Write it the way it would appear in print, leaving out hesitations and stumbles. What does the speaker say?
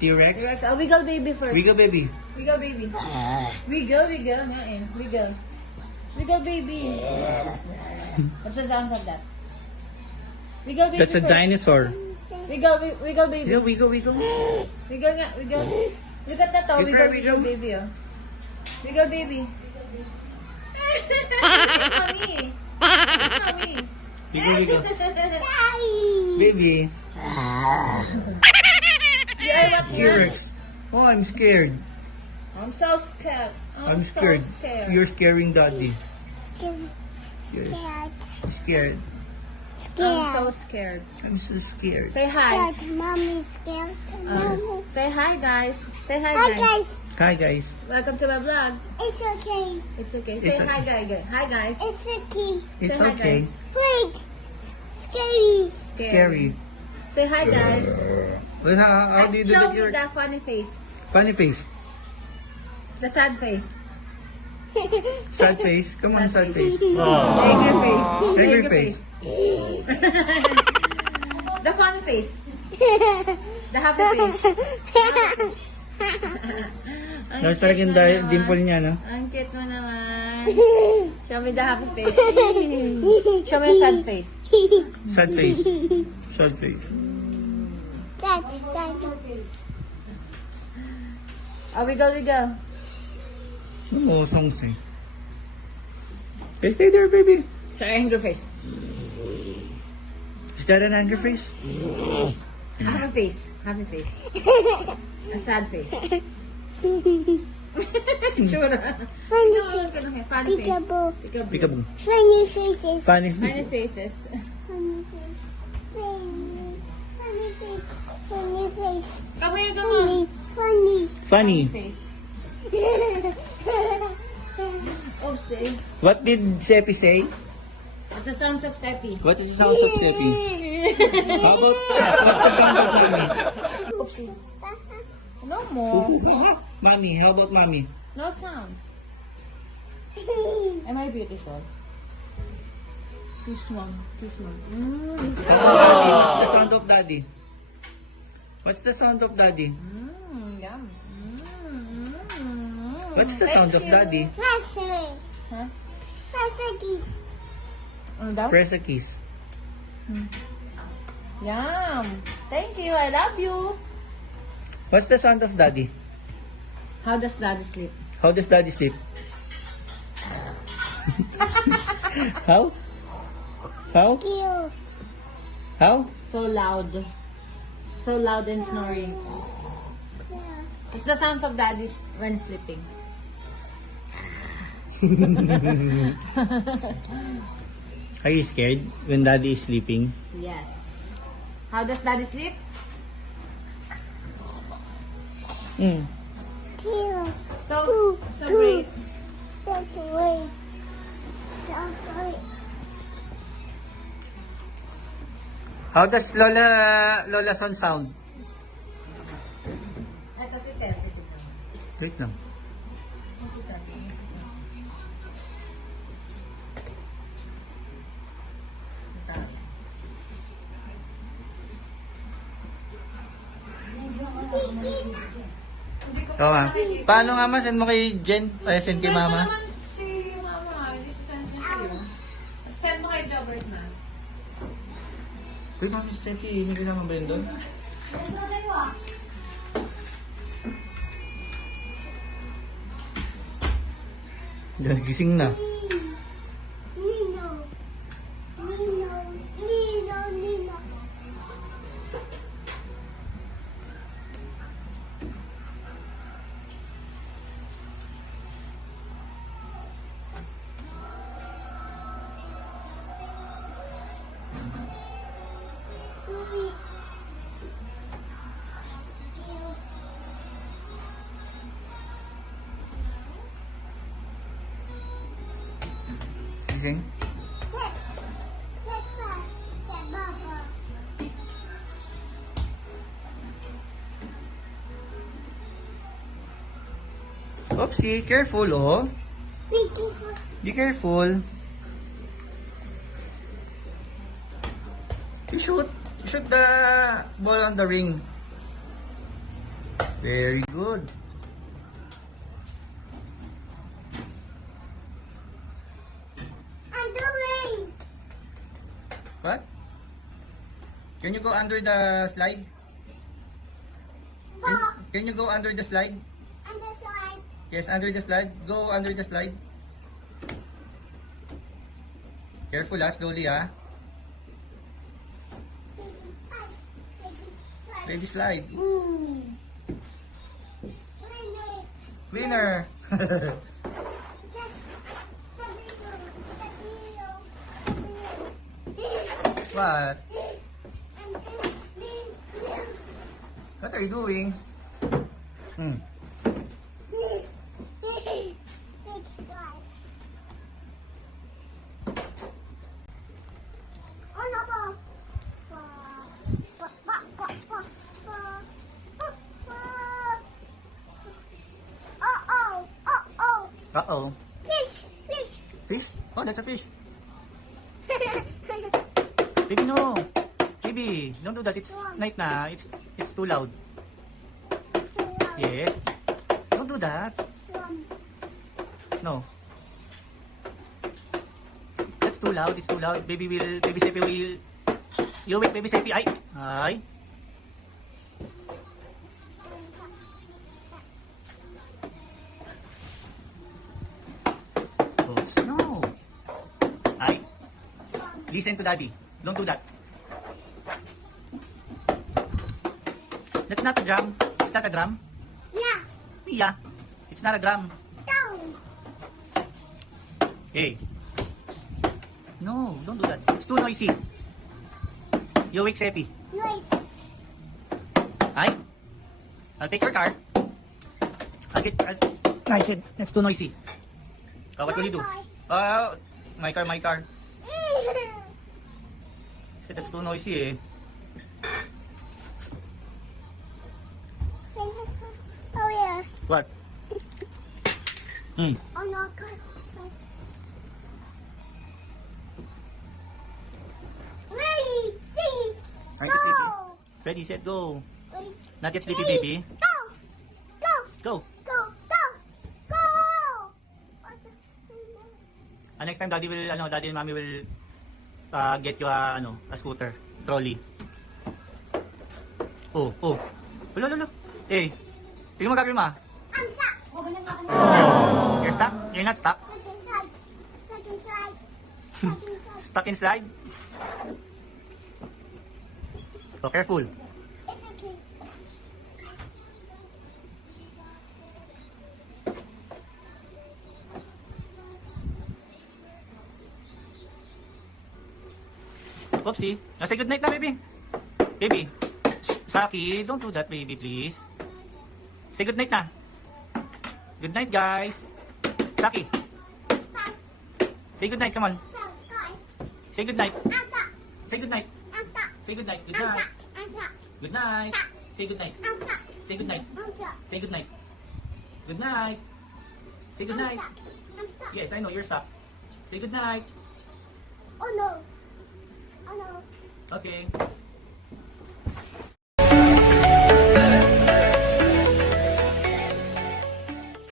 T-Rex? T-Rex. Oh, wiggle baby first. Wiggle baby. Wiggle baby. Wiggle, wiggle. Wiggle. Wiggle baby. What's the sound of that? Wiggle baby That's a first. dinosaur. Wiggle, wiggle baby. Yeah, wiggle, wiggle. Wiggle nga, wiggle. Look at that, oh. You Wiggle, try wiggle wiggle. baby, oh. Wiggle baby. Mommy. Mommy. Wiggle, wiggle. Baby. Yeah, what T-Rex. Oh, I'm scared. I'm so scared. I'm scared. So scared. You're scaring daddy. You're scared. I'm so scared. I'm so scared. Say hi. Mommy's scared. Say hi, guys. Say hi, Hi guys. guys, Hi, guys. Welcome to my vlog. it's okay. It's okay. It's Say hi, guys. Hi, guys. It's okay. It's Say hi, okay. guys. Wait, scary. Scary. Say hi, guys. Well, how do you do Show the me T-Rex? the funny face. Funny face. The sad face. Sad face. Come on, sad Sad face. The angry face. The Angry face. The funny face. The happy face. Ang Nasa cute akin mo naman. dimple niya, no? Ang cute mo naman. Show me the happy face. Show me the sad face. Sad face. Sad face. Dad. Oh, wiggle, wiggle. Oh, songs eh. Hey, stay there, baby. Sorry, angry face. Is that an angry face? Happy face. Happy face. A sad face. Tsura. Funny Funny face. face. Funny face. Peekaboo. Peekaboo. Peekaboo. Funny faces. Funny Funny face. faces. Funny face. Funny face. Funny face. Come here, come on. Funny. Funny. Face. Oopsie. What did Seppi say? What's the sounds of Seppi? What is the sound of Seppi? How about what's the sound of mommy? Oopsie. No more. Mommy, how about mommy? No sounds. Am I beautiful? This one. This one. What's the sound of daddy? What's the sound of daddy? Yum. What's the sound of daddy? Faster. Huh? Faster kiss. Ano daw? Press a kiss. Yum. Thank you. I love you. What's the sound of daddy? How does daddy sleep? How does daddy sleep? How? How? Kill. How? So loud. So loud and snoring. It's the sounds of daddy when sleeping. Are you scared when daddy is sleeping? Yes. How does daddy sleep? Mm. Kill. So great. Stop away. Stop away. How does Lola Son sound? Ito si Selfie. Wait lang. Oo nga. Paano nga ma? Send mo kay Jen? Ay, send kay mama? Si mama. Hindi si send niya sa'yo. Send mo kay Jobert na. Uy, mami, send kay may kasama ba yun doon? Send mo sa'yo ah. Gising na. Nino. Nino. Nino. Nino. Sweet. Gising? Oopsie, careful oh. Be careful. You shoot the ball on the ring. Very good. I'm doing. What? Can you go under the slide? Can you go under the slide? On the slide. Yes, under the slide. Go under the slide. Careful ah, slowly ah. Baby slide. Woo! Winner! What? What are you doing? Hmm. Uh-oh. Fish, fish. Fish? Oh, that's a fish. Baby, no. Baby, don't do that. It's night na. It's too loud. Yes. Don't do that. No. That's too loud. It's too loud. Baby Sepi will... You wait, Baby Sepi. Ay. Ay. Oh, no. Ay. Listen to Daddy. Don't do that. That's not a drum. It's not a drum. Yeah. Yeah. It's not a drum. Down. Hey. No, don't do that. It's too noisy. You wake Sepi. Wait. Ay. I'll take your car. I said, that's too noisy. What will you do? My car. I said, that's too noisy eh. Oh yeah. What? Hmm. Oh no, God. Ready, see, Aren't you sleepy? go. Ready, set, go. Ready, Not yet sleepy, ready, baby. Go, go, Go. go, go, go. Next time, Daddy and Mommy will get you a scooter, trolley. Oh. Lolo. Hey, tingnan mo gagawin mo. I'm stuck. You're stuck? You're not stuck? Second slide. Second slide. Second slide. Stuck in slide? So careful. It's okay. Oopsie. Now say goodnight na, baby. Baby. Zacky, don't do that, baby, please. Say goodnight na. Goodnight, guys. Zacky. Say goodnight, come on. Say goodnight. I'm stuck. Say goodnight. I'm stuck. Say goodnight. I'm Goodnight. stuck. I'm stuck. Goodnight. Say goodnight. I'm stuck. Say goodnight. I'm stuck. Say goodnight. Goodnight. Say goodnight. I'm stuck. Yes, I know you're stuck. Say goodnight. Oh no. Oh no. Okay.